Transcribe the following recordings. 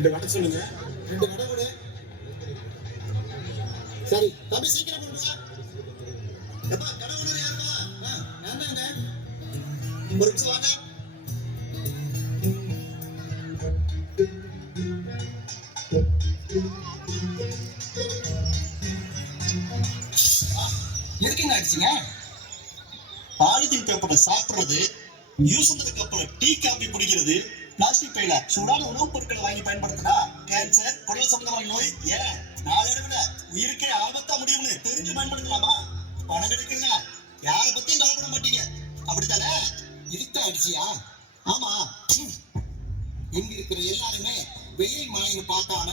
2 வடை சொல்லுங்க. 2 வடை கொடு. சரி தம்பி சீக்கிரம் கொண்டு வா. எப்பா கடை ஓனர் யாருப்பா? நான் தாங்க. ஒரு நிமிஷம் வாங்க. எதுக்குங்க அடிச்சீங்க? பாலிதீன் பேப்பரை சாப்பிடுறது, யூஸ் பண்ணதுக்கு அப்புறம் டீ காபி குடிக்கிறது, பிளாஸ்டிக் பையில சூடான உணவுப் பொருட்களை வாங்கி பயன்படுத்தினா கேன்சர், குடல் சம்பந்தமான நோய், ஏன் நாளடைவுல உயிருக்கே ஆபத்தா முடியும்னு தெரிஞ்சு பயன்படுத்தலாமா? பணம் கிடைக்குங்க, யார பத்தியும் கவலைப்பட மாட்டீங்க, அப்படித்தானே? இதுதான் அடிச்சியா? ஆமா. இங்க இருக்கிற எல்லாருமே வெயில் மழைன்னு பார்க்காம,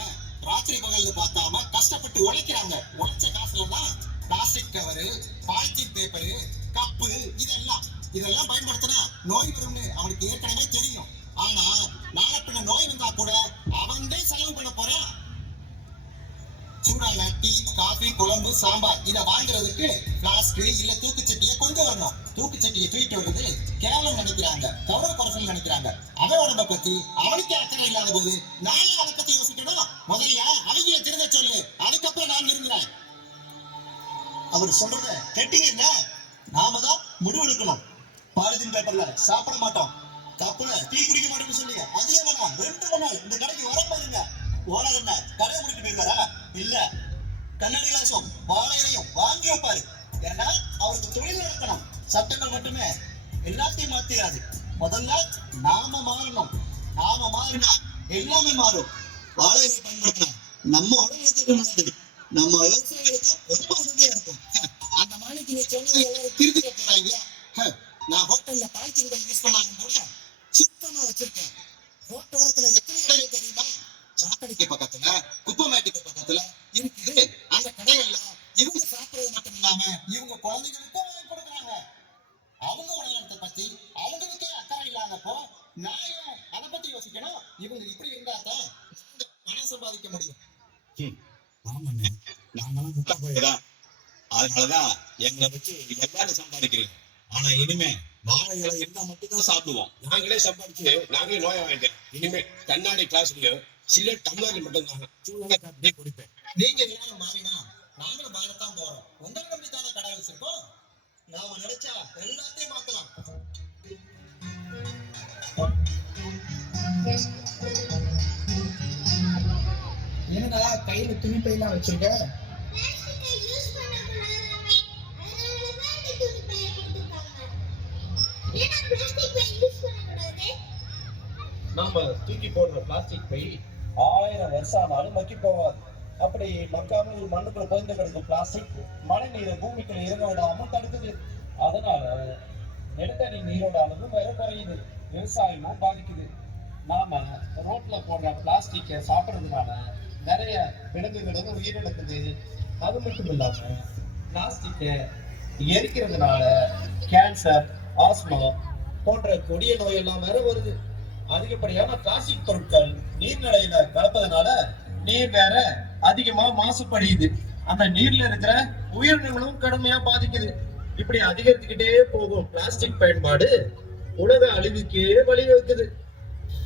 ராத்திரி பகல்னு பார்க்காம கஷ்டப்பட்டு உழைக்கிறாங்க. உழைச்ச காசுல தான் plastic cover, polythene paper, cup இதெல்லாம் பயன்படுத்தினா நோய் வரும்னு அவனுக்கு ஏற்கனவே தெரியும். ஆனா நாளை பின்ன நோய் வந்தா கூட அவன் தான் செலவு பண்ண போறான். சூடான டீ, காபி, குழம்பு, சாம்பார் இதை வாங்குறதுக்கு பிளாஸ்க் இல்ல தூக்குச்சட்டியை கொண்டு வரணும். தூக்குச்சட்டியை தூக்கிட்டு வருது கேவலம் நினைக்கிறாங்க, கௌரவ குறைச்சல் நினைக்கிறாங்க. அவன் உடம்ப பத்தி அவனுக்கு அக்கறை இல்லாத போது நான் அதை பத்தி யோசிக்கணும். முதல்ல அவங்க திருந்த சொல்லு, அதுக்கப்புறம் நான் இருந்துறேன். அவர் சொல்றத கேட்டீங்கன்னா நாம தான் முடிவெடுக்கணும். பாலிதீன் பேப்பர்ல சாப்பிட மாட்டோம், கப்புல டீ குடிக்க மாட்டோம்னு சொல்லி அதே வேணாம் 2 நாள் இந்த கடைக்கு வர பாருங்க. ஓனர் என்ன கடையை முடிட்டு போயிருக்காரா? இல்ல, கண்ணாடி கிளாஸும் வாழையையும் வாங்கி வைப்பாரு. ஏன்னா அவருக்கு தொழில் நடக்கணும். சட்டங்கள் மட்டுமே எல்லாத்தையும் மாத்திராது. முதல்ல நாம மாறணும். நாம மாறினா எல்லாமே மாறும். வாழையை பயன்படுத்தணும். நம்ம உடம்புக்கு நம்ம விவசாயிகளுக்கு ரொம்ப உதவியா இருக்கும். அந்த மாதிரி நீ சொன்னது எல்லாரும் திருத்திக்க போறாங்க. நான் ஹோட்டல்ல பாலித்தீன் யூஸ் பண்ணாங்க கூட சுத்தமா வச்சிருக்கேன். ரோட்டோரத்துல எத்தனை இடைவெளி தெரியுமா? சாக்கடைக்கு பக்கத்துல, குப்பமேட்டுக்கு பக்கத்துல இருக்குது. அந்த கடைகள்ல இவங்க சாப்பிடுறது மட்டும் இல்லாம இவங்க குழந்தைகளுக்கும் வாங்கி கொடுக்குறாங்க. அவங்க உடல்நலத்தை பத்தி அவங்களுக்கே அக்கறை இல்லாதப்போ நான் அதை பத்தி யோசிக்கணும். இவங்க இப்படி இருந்தாதான் பணம் சம்பாதிக்க முடியும். ஆமாண்ணே, நாங்களாம் முட்டா போயிடலாம். அதனாலதான் எங்களை வச்சு எல்லாரும் சம்பாதிக்கிறீங்க. ஆனா இனிமே வாழை இலை இருந்தா மட்டும்தான் சாப்பிடுவோம். நாங்களே சம்பாதிச்சு நாங்களே நோயை வாங்கிக்கிறோம். இனிமே கண்ணாடி கிளாஸ்லயும் சில டம்ளர்ல மட்டும்தான் சூழலை காப்பியே குடிப்பேன். நீங்க எல்லாரும் மாறினா நாங்களும் மாறத்தான் போறோம். உங்களை நம்பித்தான கடை வச்சிருக்கோம். நாம நினைச்சா எல்லாத்தையும் மாத்தலாம். என்னடா கையில துணி பையெல்லாம் வச்சிருக்க? நாம தூக்கி போடுற பிளாஸ்டிக் பை 1000 வருஷம் ஆனாலும் மக்கி போகாது. அப்படி மக்காமல் மண்ணுக்குள்ள புதைந்து கிடக்கும் பிளாஸ்டிக் மழை நீரை பூமிக்குள்ள இறங்க விடாமல் தடுக்குது. அதனால நிலத்தடி நீரோட அளவு வேற குறையுது, விவசாயமும் பாதிக்குது. நாம ரோட்ல போடுற பிளாஸ்டிக்கை சாப்பிட்றதுனால நிறைய விலங்குகளும் உயிரிழக்குது. அது மட்டும் இல்லாம பிளாஸ்டிக்கை எரிக்கிறதுனால கேன்சர், ஆஸ்மா போன்ற கொடிய நோயெல்லாம் வேற வருது. அதிகப்படியான பிளாஸ்டிக் பொருட்கள் நீர்நிலையில கலப்பதனால நீர் வேற அதிகமா மாசுபடுது. அந்த நீர்ல இருக்கிற உயிரினங்களும் கடுமையா பாதிக்குது. இப்படி அதிகரித்துக்கிட்டே போகும் பிளாஸ்டிக் பயன்பாடு உலக அழிவுக்கே வழிவகுக்குது.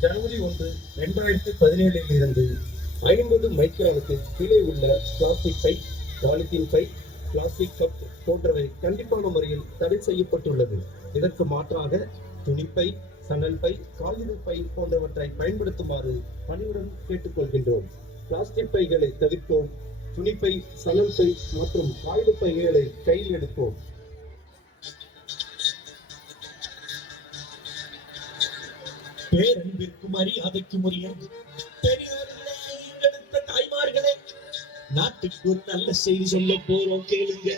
ஜனவரி 1, 2017 இருந்து 50 மைக்ரானுக்கு கீழே உள்ள பிளாஸ்டிக் பை, பாலித்தீன் பை, பிளாஸ்டிக் கப் போன்றவை கண்டிப்பான முறையில் தடை செய்யப்பட்டுள்ளது. இதற்கு மாற்றாக துணிப்பை, சணல் பை, காகித பை போன்றவற்றை பயன்படுத்துமாறு பணிவுடன் கேட்டுக்கொள்கின்றோம். பிளாஸ்டிக் பைகளை தவிர்ப்போம். துணிப்பை, சணல் பை மற்றும் காகித பைகளை கையில் எடுப்போம். பேரன்பிற்கும் மரியாதைக்கும் உரிய பெரியோர்களே, எங்களெடுத்த தாய்மார்களே, நாட்டுக்கு ஒரு நல்ல செய்தி சொல்ல போறோம், கேளுங்க.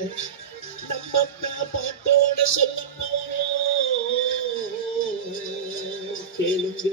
நம்ம அக்கா பாட்டோட சொல்ல போறோம், கேளுங்க.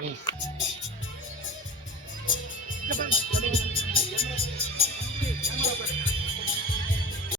Naice.